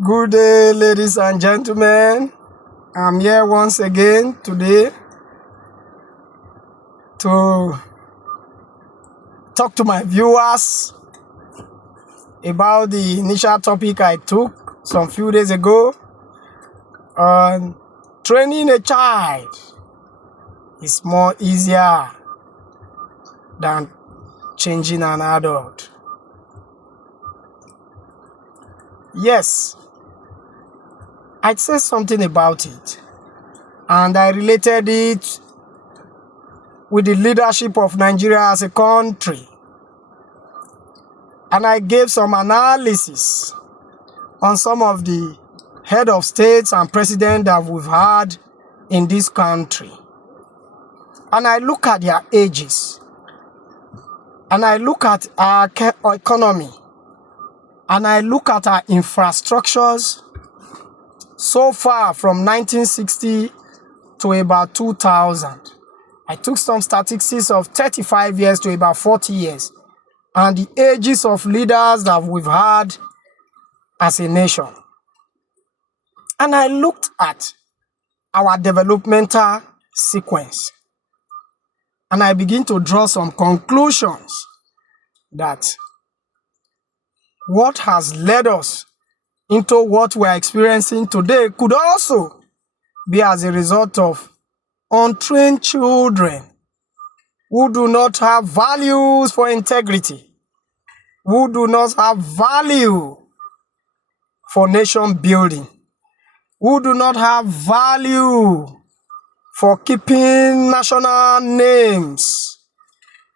Good day, ladies and gentlemen. I'm here once again today to talk to my viewers about the initial topic I took some few days ago on training a child is more easier than changing an adult. Yes, I'd say something about it, and I related it with the leadership of Nigeria as a country. And I gave some analysis on some of the head of states and presidents that we've had in this country. And I look at their ages, and I look at our economy, and I look at our infrastructures so far from 1960 to about 2000. I took some statistics of 35 years to about 40 years and the ages of leaders that we've had as a nation. And I looked at our developmental sequence and I begin to draw some conclusions that what has led us into what we're experiencing today could also be as a result of untrained children who do not have values for integrity, who do not have value for nation building, who do not have value for keeping national names,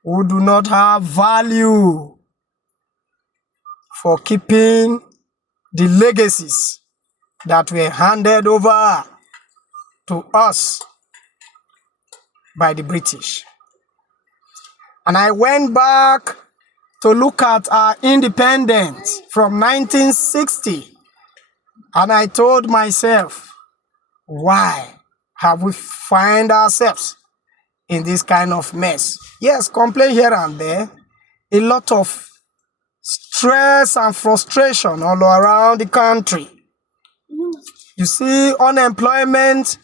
who do not have value for keeping the legacies that were handed over to us by the British. And I went back to look at our independence from 1960, and I told myself, why have we find ourselves in this kind of mess? Yes, complaint here and there, a lot of stress and frustration all around the country. You see unemployment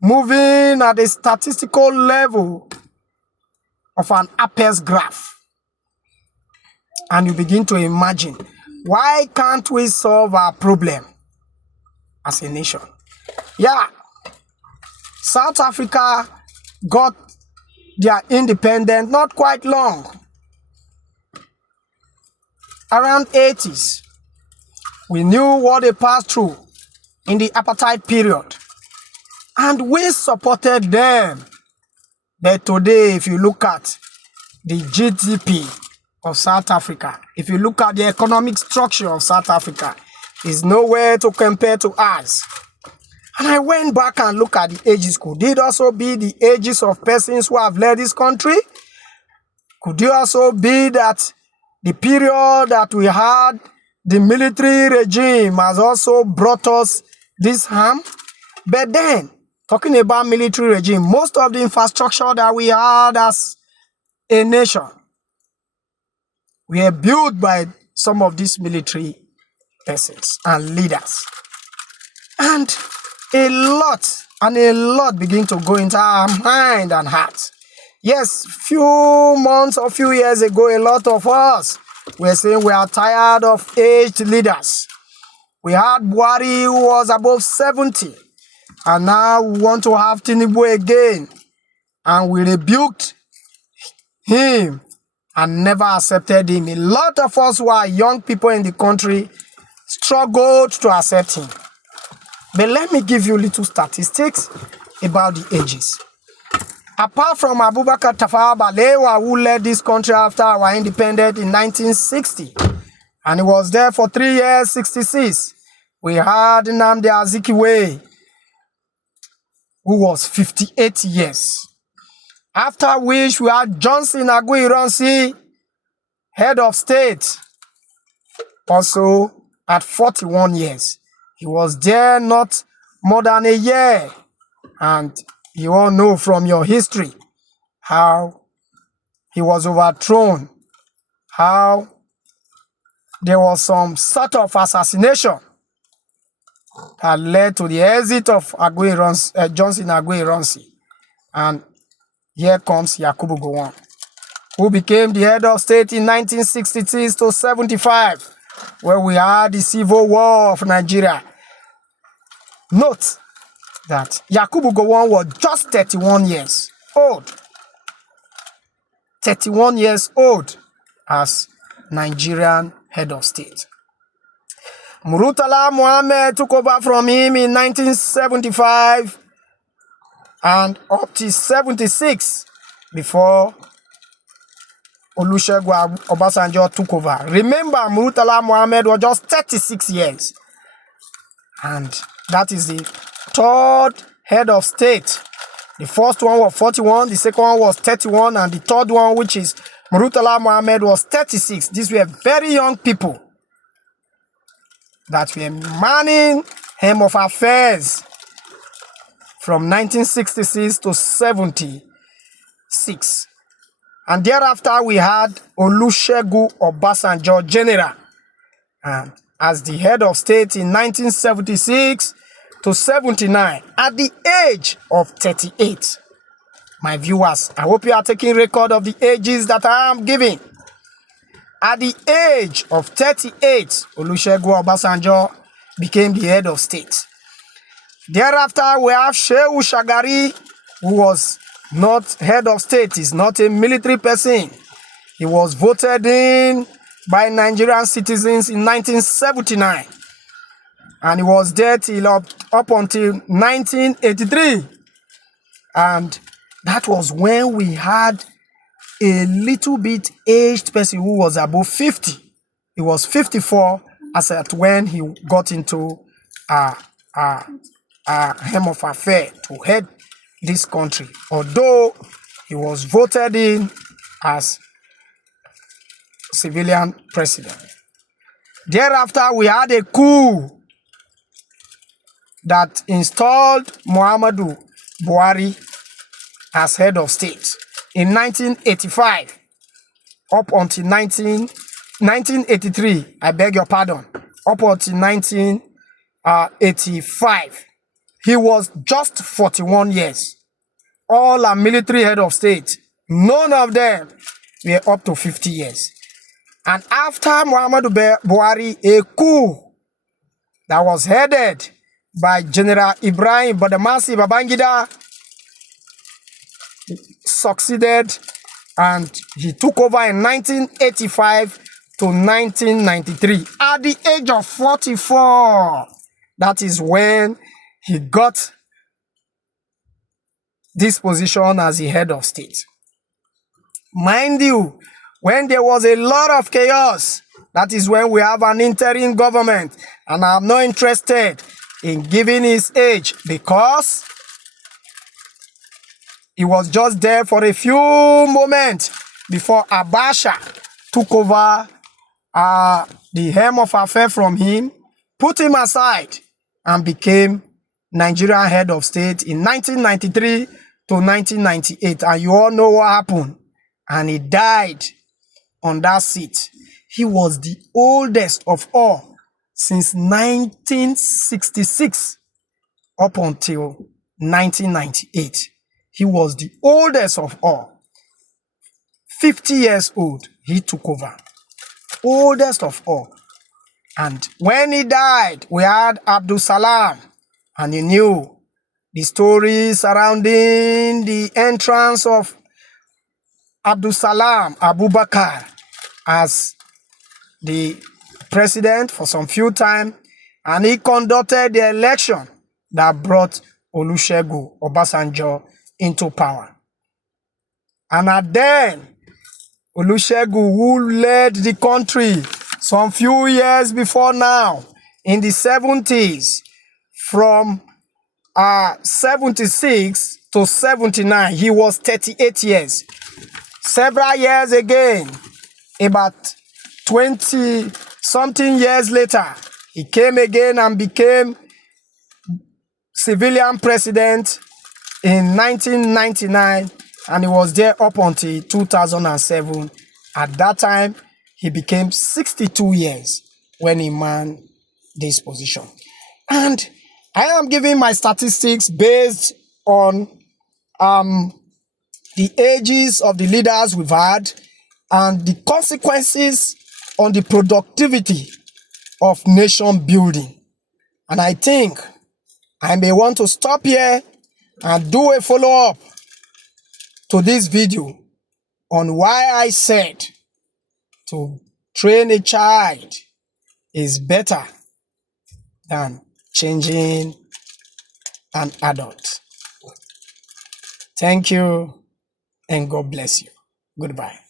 moving at a statistical level of an Apes graph. And you begin to imagine, why can't we solve our problem as a nation? Yeah, South Africa got their independence not quite long. Around 80s, we knew what they passed through in the apartheid period. And we supported them. But today, if you look at the GDP of South Africa, if you look at the economic structure of South Africa, it's nowhere to compare to us. And I went back and looked at the ages. Could it also be the ages of persons who have led this country? Could it also be that the period that we had, the military regime has also brought us this harm? But then, talking about military regime, most of the infrastructure that we had as a nation were built by some of these military persons and leaders. And a lot begin to go into our mind and heart. Yes, few months or few years ago, a lot of us were saying we are tired of aged leaders. We had Buhari who was above 70, and now we want to have Tinubu again. And we rebuked him and never accepted him. A lot of us who are young people in the country struggled to accept him. But let me give you little statistics about the ages. Apart from Abubakar Tafawa Balewa, who led this country after our independence in 1960, and he was there for 3 years, 66, we had Nnamdi Azikiwe, who was 58 years. After which we had Johnson Aguiyi-Ironsi, head of state, also at 41 years. He was there not more than a year, and you all know from your history how he was overthrown, how there was some sort of assassination that led to the exit of Johnson Aguiyi-Ironsi. And here comes Yakubu Gowon, who became the head of state in 1966 to 75, where we had the civil war of Nigeria. Note that Yakubu Gowon was just 31 years old. 31 years old as Nigerian head of state. Murtala Muhammed took over from him in 1975 and up to 76 before Olusegun Obasanjo took over. Remember, Murtala Muhammed was just 36 years. And that is the third head of state. The first one was 41, the second one was 31, and the third one, which is Murtala Muhammed, was 36. These were very young people that were manning hem of affairs from 1966 to 76. And thereafter, we had Olusegun Obasanjo General as the head of state in 1976 to 79 at the age of 38. My viewers, I hope you are taking record of the ages that I am giving. At the age of 38, Olusegun Obasanjo became the head of state. Thereafter, we have Shehu Shagari, who was not head of state. He's not a military person. He was voted in by Nigerian citizens in 1979. And he was there till up until 1983. And that was when we had a little bit aged person who was above 50. He was 54 as at when he got into a hem of affair to head this country, although he was voted in as civilian president. Thereafter, we had a coup that installed Muhammadu Buhari as head of state in 1985 up until 1983, I beg your pardon, up until 1985. He was just 41 years. All are military head of state. None of them were up to 50 years. And after Muhammadu Buhari, a coup that was headed by General Ibrahim Badamasi Babangida succeeded, and he took over in 1985 to 1993 at the age of 44. That is when he got this position as the head of state. Mind you, when there was a lot of chaos, that is when we have an interim government, and I'm not interested in giving his age because he was just there for a few moments before Abacha took over the helm of affair from him, put him aside, and became Nigerian head of state in 1993 to 1998. And you all know what happened. And he died on that seat. He was the oldest of all since 1966 up until 1998. He was the oldest of all. 50 years old, he took over. Oldest of all. And when he died, we had Abdul Salam. And you knew the story surrounding the entrance of Abdul Salam Abubakar as the president for some few time. And he conducted the election that brought Olusegun Obasanjo into power. And then Olusegun, who led the country some few years before now, in the 70s, from 76 to 79, he was 38 years. Several years again, about 20-something years later, he came again and became civilian president in 1999, and he was there up until 2007. At that time, he became 62 years when he manned this position. And I am giving my statistics based on the ages of the leaders we've had and the consequences on the productivity of nation building. And I think I may want to stop here and do a follow-up to this video on why I said to train a child is better than changing an adult. Thank you and God bless you. Goodbye.